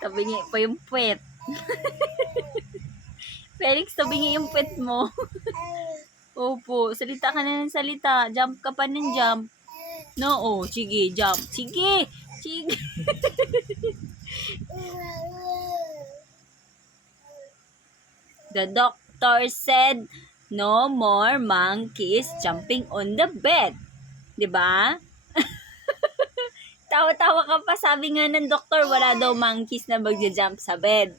Tabingi pa yung puwet. Felix, tabingi yung puwet mo. Opo, salita ka na ng salita. Jump ka pa ng jump. No, oh, sige, jump. Sige, sige. The doctor said, no more monkeys jumping on the bed. Diba? Tawa-tawa ka pa. Sabi nga ng doktor, wala daw monkeys na magja-jump sa bed.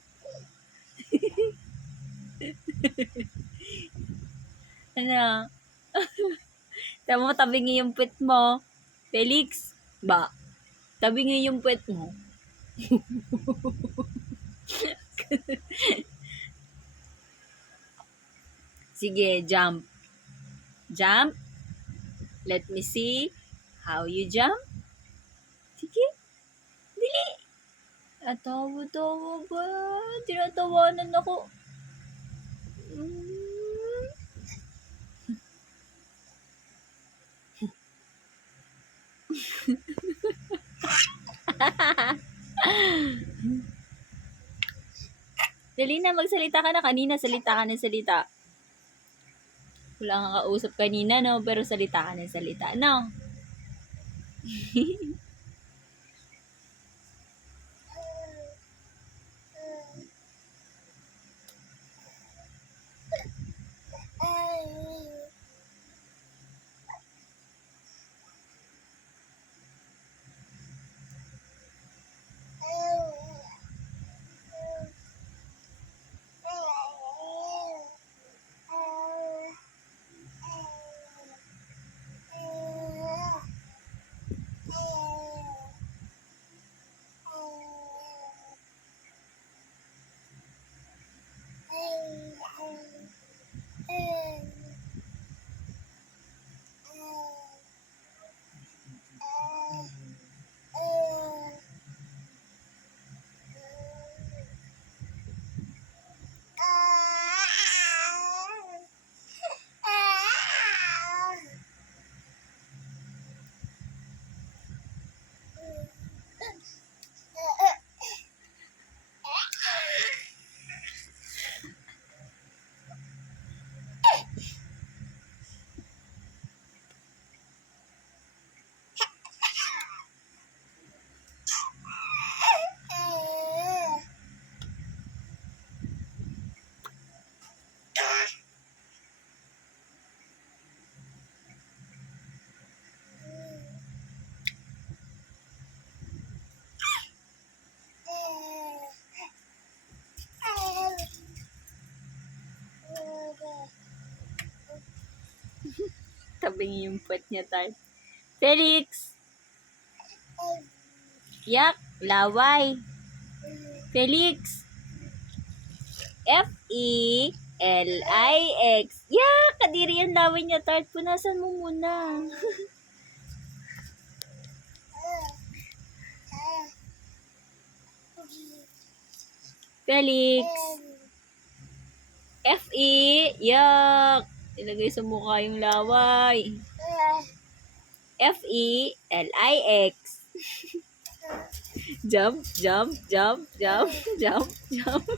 Ano? Tama mo, tabingi yung puwet mo. Felix, ba? Tabingi yung puwet mo. Sige, jump. Jump. Let me see how you jump. Sige. Dili. Tawa-tawa ba? Tinatawanan ako. Dali na, magsalita ka na. Kanina, salita ka na salita. Wala kang kausap kanina, no? Pero salita ka na salita, no? Tabingi yung puwet niya, tayo. Felix! Yak! Laway! Felix! F-E-L-I-X. Yak! Kadiri yung laway niya, tart. Punasan mo muna. Felix! F-E! Yak! Ilagay sa mukha yung laway. F-E-L-I-X. Jump, jump, jump, jump, jump, jump.